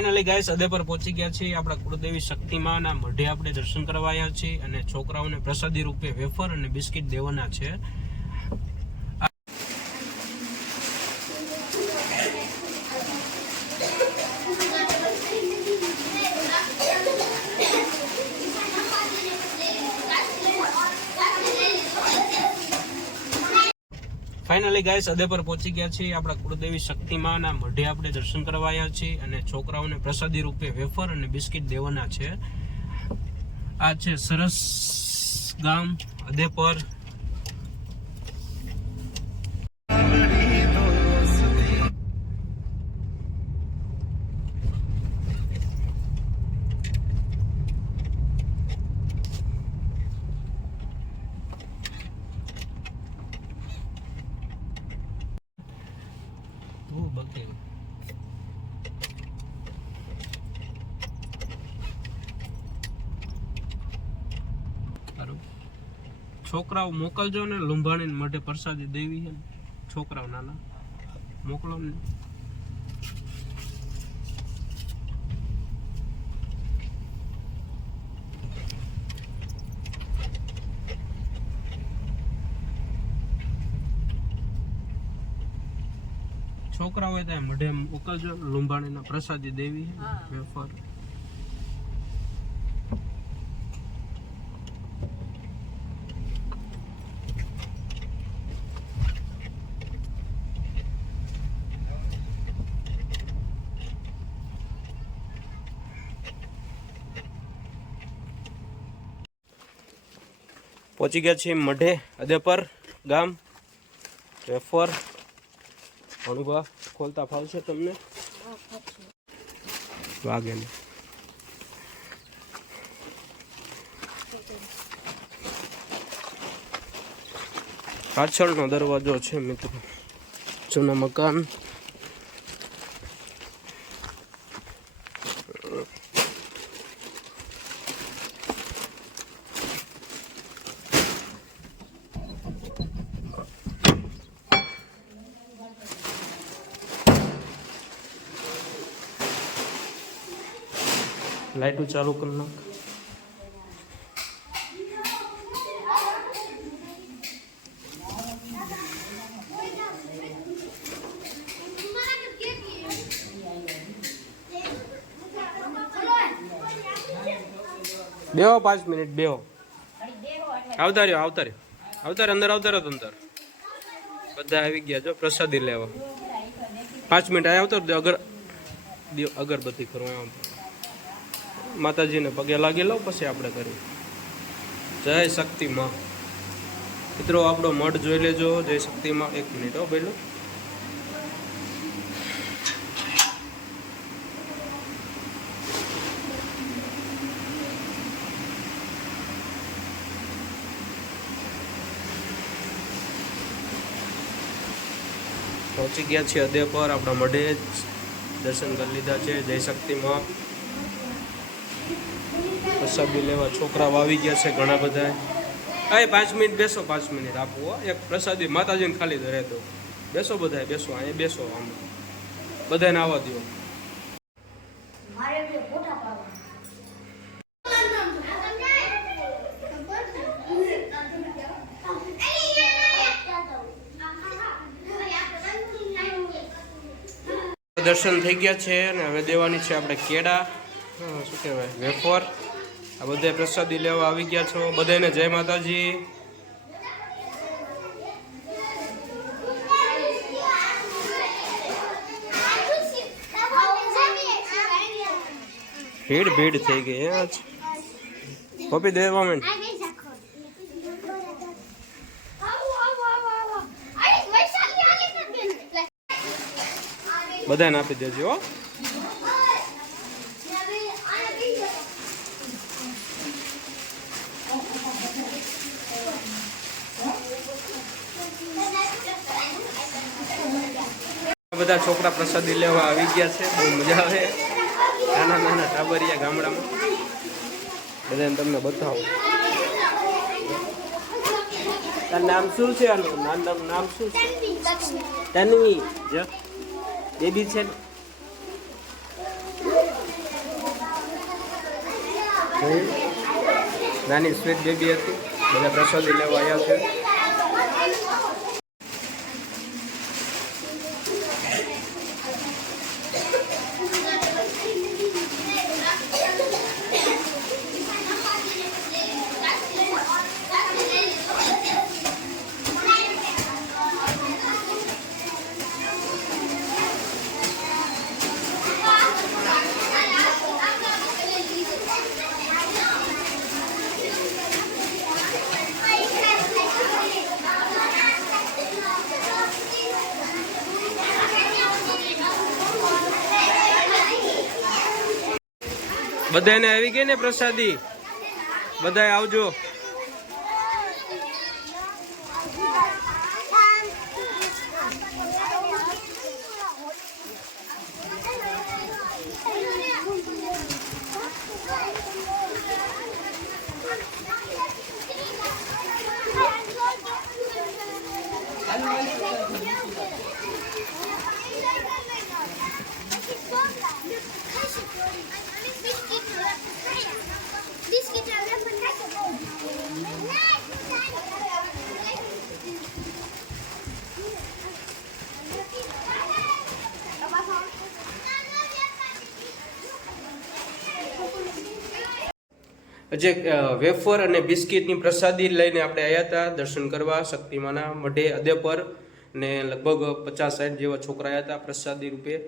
Finally guys અદે પર પહોંચી ગયા છે આપણા કુળદેવી શક્તિમાના. મઢે આપણે દર્શન કરવા આવ્યા છીએ અને છોકરાઓને પ્રસાદી રૂપે વેફર અને બિસ્કિટ દેવાના છે. ફાઇનલી ગાઈસ અદે પર પહોંચી ગયા છીએ આપણા કુળદેવી શક્તિમાના મઢે. આપણે દર્શન કરવાયા છીએ અને છોકરાઓને પ્રસાદી રૂપે વેફર અને બિસ્કિટ દેવાના છે. આ છે સરસ ગામ અદેપર ઓ બકે સારું છોકરાઓ મોકલજો ને, લુંભાણીને માટે પ્રસાદી દેવી છે છોકરાઓ નાના. મોકલો ને. છોકરા હોય ત્યાં મઢે મોકલજો લુંબાણીના પ્રસાદી દેવી વેફર. પહોંચી ગયા છીએ મઢે અદેપર ગામ. વેફર. અનુભવ ખોલતા ફાવશે તમને? વાગે ને પાછળનો દરવાજો છે મિત્રો. જૂના મકાન. લાઈટો ચાલુ કરી નાખ બેહો પાંચ મિનિટ, બેહો. આવતા રહ્યો આવતા રહ્યો. આવતા રહ્યો, અંદર આવતા રહ્યો અંદર બધા આવી ગયા જો, પ્રસાદી લેવા. પાંચ મિનિટ આ આવતો રહ્યો. અગર દિયો- અગરબત્તી કરવા આવતો માતાજીને પગે લાગી લો પછી આપણે કરીએ. જય શક્તિ માં. મિત્રો, આપણો મઠ જોઈ લેજો. જય શક્તિ માં. એક મિનિટ, હો, બેલો. પહોંચી ગયા છીએ અદે પર આપણા મઢે દર્શન કરી લીધા છે. જય શક્તિ માં. પ્રસાદી લેવા છોકરાઓ આવી ગયા છે ઘણા બધા. હા પાંચ મિનિટ બેસો પાંચ મિનિટ આપો એક પ્રસાદી માતાજીને ખાલી ધરે દો. બેસો બધા બેસો અહીંયા બેસો આમ. બધાને આવવા દો દર્શન થઈ ગયા છે અને હવે દેવાની છે આપણે કેળા. શું કહેવાય? વેફર. આ બધે પ્રસાદી લેવા આવી ગયા છો. બધાને જય માતાજી. ભીડ ભીડ થઈ ગઈ આજ. પપી દે માંડ બધાને આપી દેજો બધા છોકરા પ્રસાદી લેવા આવી ગયા છે. બહુ મજા આવે. નાના નાના ટાબરિયા ગામડામાં. બધાને તમને બતાવો. તાર નામ શું છે આનું? નામ નામ શું છે? તન્વી જ. બેબી છે નાની સ્વીટ બેબી હતી. બધા પ્રસાદી લેવા આવ્યા છે. બધાને આવી ગઈ ને પ્રસાદી? બધા આવજો. This guitar, I'm a જે વેફર અને બિસ્કિટની પ્રસાદી લઈને આપણે આવ્યા હતા, દર્શન કરવા, શક્તિમાના મઢે અદે પર, ને લગભગ પચાસ સાઠ જેવા છોકરા આવ્યા હતા, પ્રસાદી રૂપે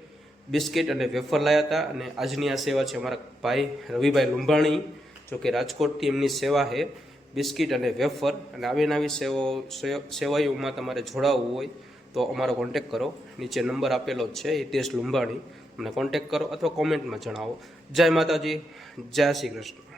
બિસ્કિટ અને વેફર લાવ્યા હતા, અને આજની આ સેવા છે અમારા ભાઈ રવિભાઈ લુંભાણી, જો કે રાજકોટથી એમની સેવા છે, બિસ્કિટ અને વેફર, અને આવી નવી સેવાઓ સેવાઓમાં તમારે જોડાવવું હોય, તો અમારો કોન્ટેક કરો. નીચે નંબર આપેલો જ છે, હિતેશ લુંભાણી, અમને કોન્ટેક કરો અથવા કોમેન્ટમાં જણાવો. જય માતાજી, જય શ્રી કૃષ્ણ.